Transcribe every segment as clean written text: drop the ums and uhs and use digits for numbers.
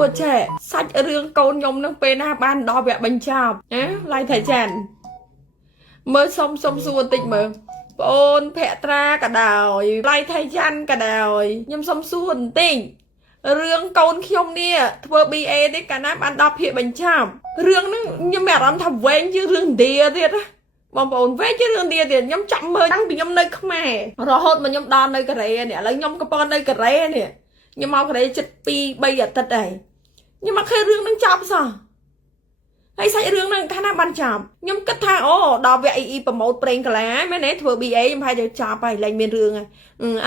ួរចេះសាច់រឿងកូនខ្ញុំនឹងពេលណាបានដល់វគ្គបញ្ចប់ណាឡៃថៃចាន់មើលសុំសួរតិចមើលបងអូនភក្ត្រាក៏ដោយឡៃថៃចាន់ក៏ដោយខ្ញុំសុំសួរបន្តិចរឿងកូនខ្ញុំនេះធ្វើ BA នេះកាលណាបានដល់ភាគបញ្ចប់រឿងហ្នឹងខ្ញុំមានអារម្មណ៍ថាវែងជាងរឿងឥណ្ឌាទៀតណាបងប្អូនវែងជាងរឿងឥណ្ឌាទៀតខ្ញុំចាំមើលតាំងពីខ្ញុំនៅខ្មែររហូតមកខ្ញុំដល់នៅកូរ៉េនេះឥឡូវខ្ញុំកំពុងនៅកូរ៉េនេះខ្ញុំមកកូរ៉េជិត2-3អាទិត្យហើយខ្ញុំមកឃើញរឿងហ្នឹងចប់សោះហើយសាច់រឿងហ្នឹងថាណាបានចប់ខ្ញុំគិតថាអូដល់វគ្គ EE ប្រម៉ូតប្រេងកាឡាមែនទេធ្វើ BA ខ្ញុំហើយទៅចប់ហើយលែងមានរឿងហើយ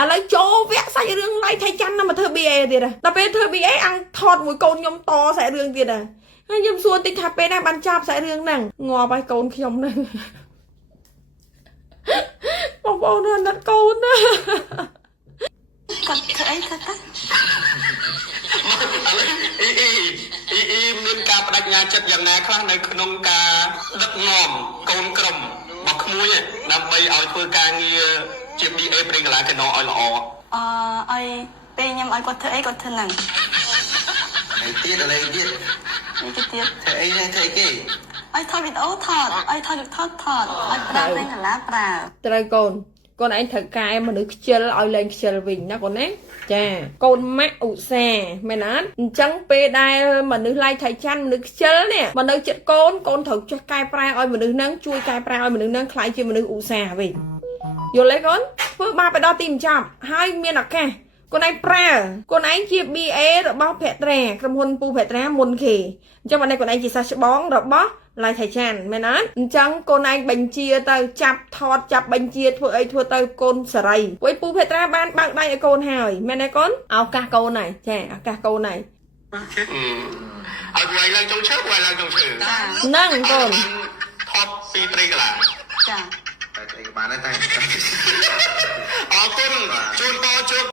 ឥឡូវចូលវគ្គសាច់រឿងឡៃថៃច័ន្ទមកធ្វើ BA ទៀតដល់ពេលធ្វើ BA អាំងថតមួយកូនខ្ញុំតសាច់រឿងទៀតហើយខ្ញុំសួរតិចថាពេលណាបានចប់សាច់រឿងហ្នឹងងាប់ហើយកូនខ្ញុំហ្នឹងបងប្អូនអត់កូនណាគាត់ធ្វើអីថាតាអ៊ីមានការបដិញ្ញាចិត្តយ៉ាងណាខ្លះនៅក្នុងការដឹកនាំកូនក្រុមរបស់ក្មួយដើម្បីឲ្យធ្វើការងារជា BA ប្រេងកាឡាកេណោឲ្យល្អឲ្យពេលខ្ញុំឲ្យគាត់ធ្វើអីគាត់ធ្វើហ្នឹងអីទៀតអីទៀតធ្វើអីហ្នឹងធ្វើអីគេឲ្យថតវីដេអូថតឲ្យថតថតឲ្យប្រើប្រេងកាឡាប្រើត្រូវកូនឯងត្រូវកែមនុស្សខ្ជិលឲ្យលែងខ្ជិលវិញណាកូនណាចាកូនម៉ាក់ឧស្សាហ៍មែនអត់អញ្ចឹងពេលដែលមនុស្សឡៃថៃច័ន្ទមនុស្សខ្ជិលនេះមកនៅចិត្តកូនត្រូវចេះកែប្រែឲ្យមនុស្សហ្នឹងជួយកែប្រែឲ្យមនុស្សហ្នឹងខ្លាយជាមនុស្សឧស្សាហ៍វិញយល់ទេកូនធ្វើបាបទៅដល់ទីបញ្ចប់ហើយមានឱកាសកូនឯងប្រើកូនឯងជា BA របស់ភក្ត្រាក្រុមហ៊ុនពូភក្ត្រាមុនគេអញ្ចឹងបានកូនឯងជាសាស្ត្រច្បងរបស់ឡៃថៃច័ន្ទមែនអត់អញ្ចឹងកូនឯងបញ្ជាទៅចាប់ថតចាប់បញ្ជាធ្វើអីធ្វើទៅកូនសេរីព្រោះពូភក្ត្រាបានបើកដៃឲ្យកូនហើយមែនទេកូនឱកាសកូនហើយចាឱកាសកូនហើយឲ្យវាយឡើងចុងឈើវាយឡើងចុងឈើហ្នឹងកូនថតពីប្រេងកាឡាចាតែប្រេងកាឡាតែអរគុណជូនពរជោគ